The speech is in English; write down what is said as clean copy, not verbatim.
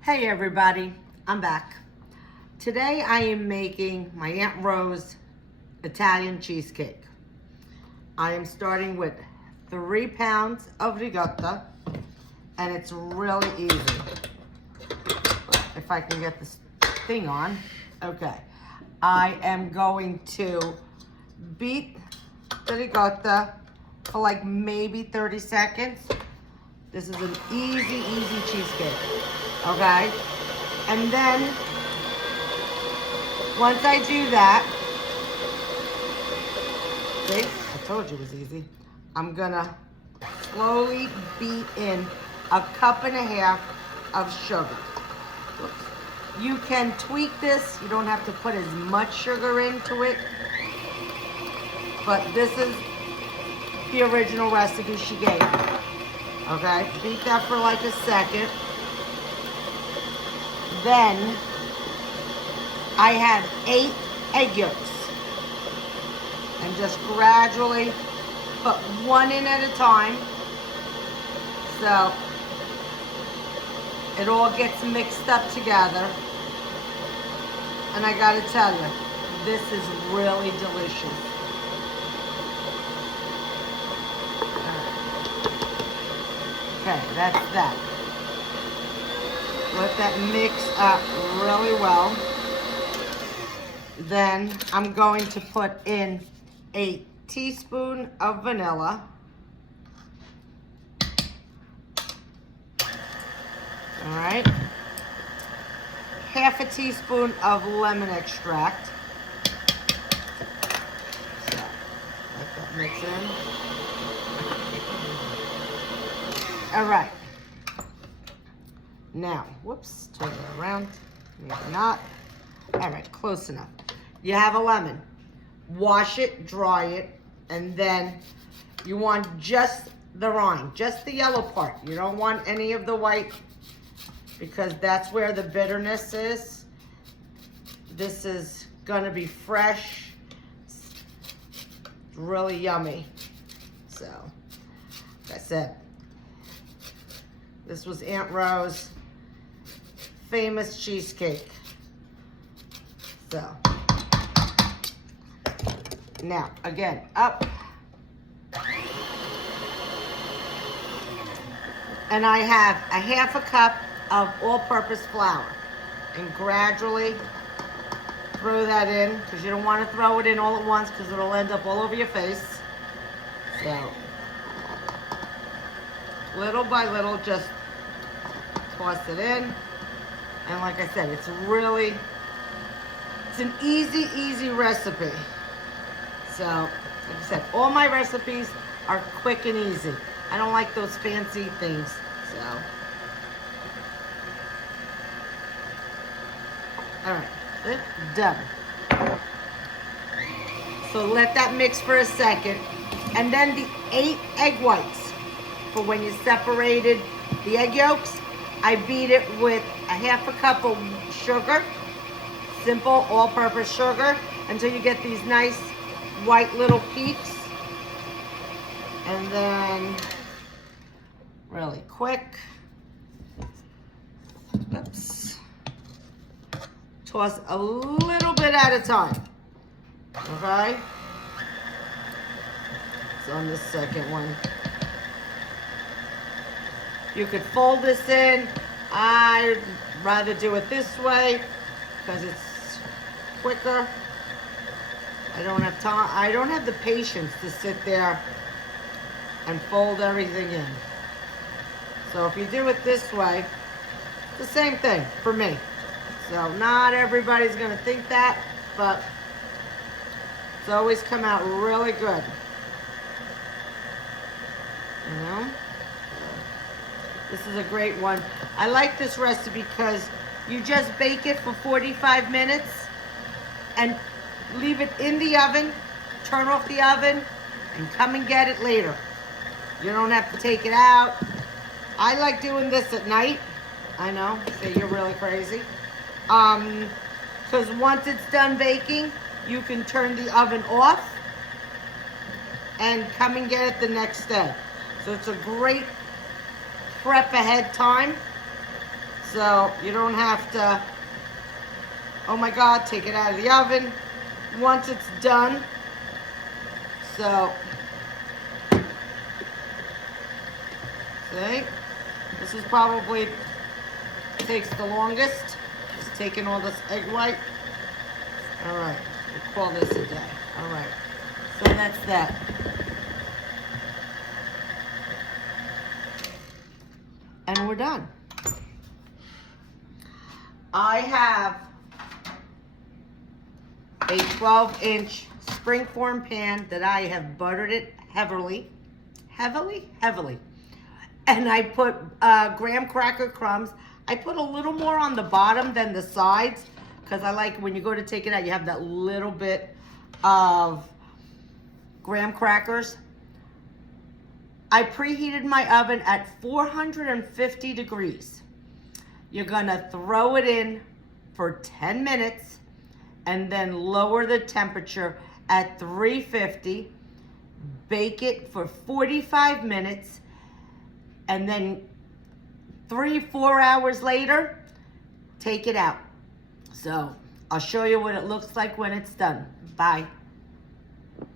Hey everybody, I'm back. Today I am making my Aunt Rose Italian cheesecake. I am starting with 3 pounds of ricotta, and it's really easy. If I can get this thing on. Okay. I am going to beat the ricotta for like maybe 30 seconds. This is an easy cheesecake. Okay, and then once I do that, see, I told you it was easy. I'm gonna slowly beat in 1.5 cups of sugar. Oops. You can tweak this. You don't have to put as much sugar into it, but this is the original recipe she gave me. Okay, beat that for like a second. Then I have 8 egg yolks, and just gradually put one in at a time so it all gets mixed up together. And I gotta tell you, this is really delicious. Okay, that's that. Let that mix up really well. Then I'm going to put in a teaspoon of vanilla. All right. Half a teaspoon of lemon extract. So, let that mix in. All right. Now, whoops, turn it around. Maybe not. All right, close enough. You have a lemon. Wash it, dry it, and then you want just the rind, just the yellow part. You don't want any of the white because that's where the bitterness is. This is gonna be fresh. It's really yummy. So, like I said, this was Aunt Rose famous cheesecake. So now again, up, and I have a 1/2 cup of all-purpose flour, and gradually throw that in because you don't want to throw it in all at once because it'll end up all over your face. So little by little, just toss it in. And like I said, it's an easy recipe. So, like I said, all my recipes are quick and easy. I don't like those fancy things, so. All right, that's done. So let that mix for a second. And then the 8 egg whites, for when you separated the egg yolks, I beat it with a 1/2 cup of sugar, simple all-purpose sugar, until you get these nice white little peaks. And then, really quick, oops, toss a little bit at a time, okay? So on the second one. You could fold this in. I'd rather do it this way because it's quicker. I don't have time. I don't have the patience to sit there and fold everything in. So if you do it this way, it's the same thing for me. So not everybody's going to think that, but it's always come out really good. You know? This is a great one. I like this recipe because you just bake it for 45 minutes and leave it in the oven, turn off the oven, and come and get it later. You don't have to take it out. I like doing this at night. I know, say you're really crazy. Because once it's done baking, you can turn the oven off and come and get it the next day. So it's a great prep ahead time. So you don't have to, oh my God, take it out of the oven once it's done. So, see, this is probably takes the longest. Just taking all this egg white. All right, we'll call this a day. All right, so that's that. And we're done. I have a 12-inch springform pan that I have buttered it heavily. And I put graham cracker crumbs. I put a little more on the bottom than the sides because I like when you go to take it out, you have that little bit of graham crackers. I preheated my oven at 450 degrees. You're gonna throw it in for 10 minutes and then lower the temperature at 350. Bake it for 45 minutes and then 3-4 hours later, take it out. So I'll show you what it looks like when it's done. Bye.